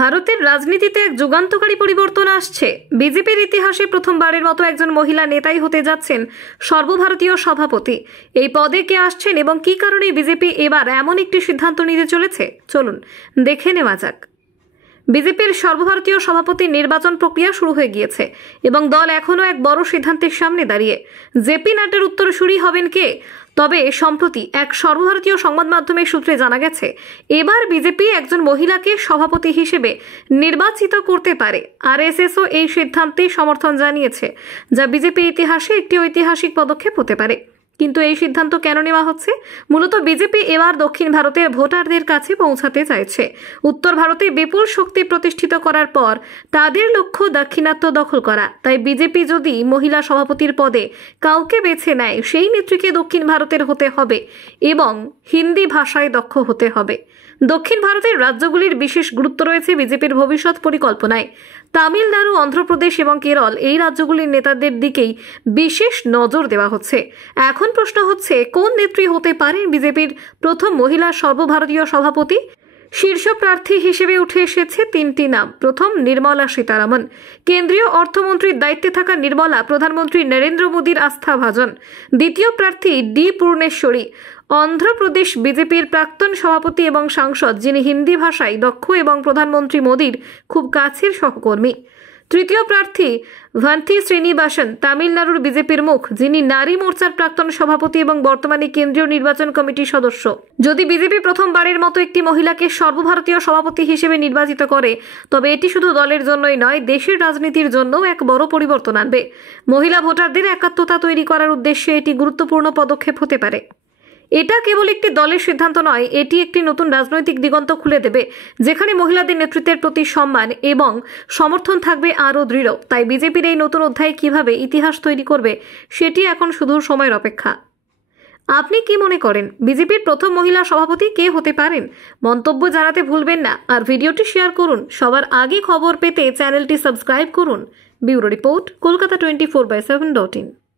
ভারতের রাজনীতিতে এক যুগান্তকারী পরিবর্তন আসছে। বিজেপির ইতিহাসে প্রথমবারের মতো একজন মহিলা নেতাই হতে যাচ্ছেন সর্বভারতীয় সভাপতি। এই পদে কে আসছেন এবং কী কারণে বিজেপি এবার এমন একটি সিদ্ধান্ত নিতে চলেছে, চলুন দেখে নেওয়া যাক। বিজেপির সর্বভারতীয় সভাপতি নির্বাচন প্রক্রিয়া শুরু হয়ে গিয়েছে এবং দল এখনও এক বড় সিদ্ধান্তের সামনে দাঁড়িয়ে। জেপি নাড্ডার উত্তরসূরি হবেন কে? তবে সম্প্রতি এক সর্বভারতীয় সংবাদ মাধ্যমের সূত্রে জানা গেছে, এবার বিজেপি একজন মহিলাকে সভাপতি হিসেবে নির্বাচিত করতে পারে। আরএসএসও এই সিদ্ধান্তে সমর্থন জানিয়েছে, যা বিজেপির ইতিহাসে একটি ঐতিহাসিক পদক্ষেপ হতে পারে। কিন্তু এই সিদ্ধান্ত কেন নেওয়া হচ্ছে? মূলত বিজেপি এবার দক্ষিণ ভারতের ভোটারদের কাছে পৌঁছাতে চাইছে। উত্তর ভারতে বিপুল শক্তি প্রতিষ্ঠিত করার পর তাদের লক্ষ্য দাক্ষিণাত্য দখল করা। তাই বিজেপি যদি মহিলা সভাপতির পদে কাউকে বেছে নেয়, সেই নেত্রীকে দক্ষিণ ভারতের হতে হবে এবং হিন্দি ভাষায় দক্ষ হতে হবে। দক্ষিণ ভারতের রাজ্যগুলির বিশেষ গুরুত্ব রয়েছে বিজেপির ভবিষ্যৎ পরিকল্পনায়। তামিলনাড়ু, অন্ধ্রপ্রদেশ এবং কেরল এই রাজ্যগুলির নেতাদের দিকেই বিশেষ নজর দেওয়া হচ্ছে। এখন প্রশ্ন হচ্ছে, কোন নেত্রী হতে পারেন বিজেপির প্রথম মহিলা সর্বভারতীয় সভাপতি? শীর্ষ প্রার্থী হিসেবে উঠে এসেছে তিনটি নাম। প্রথম, নির্মলা সীতারামন। কেন্দ্রীয় অর্থমন্ত্রীর দায়িত্বে থাকা নির্মলা প্রধানমন্ত্রী নরেন্দ্র মোদীর আস্থাভাজন। দ্বিতীয় প্রার্থী ডি পূর্ণেশ্বরী, অন্ধ্রপ্রদেশ বিজেপির প্রাক্তন সভাপতি এবং সাংসদ, যিনি হিন্দি ভাষায় দক্ষ এবং প্রধানমন্ত্রী মোদীর খুব কাছের সহকর্মী। তৃতীয় প্রার্থী ভান্তি শ্রীনিবাসন, তামিলনাড়ুর বিজেপির মুখ, যিনি নারী মোর্চার প্রাক্তন সভাপতি এবং বর্তমানে কেন্দ্রীয় নির্বাচন কমিটির সদস্য। যদি বিজেপি প্রথমবারের মতো একটি মহিলাকে সর্বভারতীয় সভাপতি হিসেবে নির্বাচিত করে, তবে এটি শুধু দলের জন্যই নয়, দেশের রাজনীতির জন্যও এক বড় পরিবর্তন আনবে। মহিলা ভোটারদের একাত্মতা তৈরি করার উদ্দেশ্যে এটি গুরুত্বপূর্ণ পদক্ষেপ হতে পারে। এটা কেবল একটি দলের সিদ্ধান্ত নয়, এটি একটি নতুন রাজনৈতিক দিগন্ত খুলে দেবে, যেখানে মহিলাদের নেতৃত্বের প্রতি সম্মান এবং সমর্থন থাকবে আরও দৃঢ়। তাই বিজেপির এই নতুন অধ্যায়ে কিভাবে ইতিহাস তৈরি করবে, সেটি এখন শুধু সময়ের অপেক্ষা। আপনি কি মনে করেন, বিজেপির প্রথম মহিলা সভাপতি কে হতে পারেন? মন্তব্য জানাতে ভুলবেন না, আর ভিডিওটি শেয়ার করুন। সবার আগে খবর পেতে চ্যানেলটি সাবস্ক্রাইব করুন। Bureau report, Kolkata 24/7.in।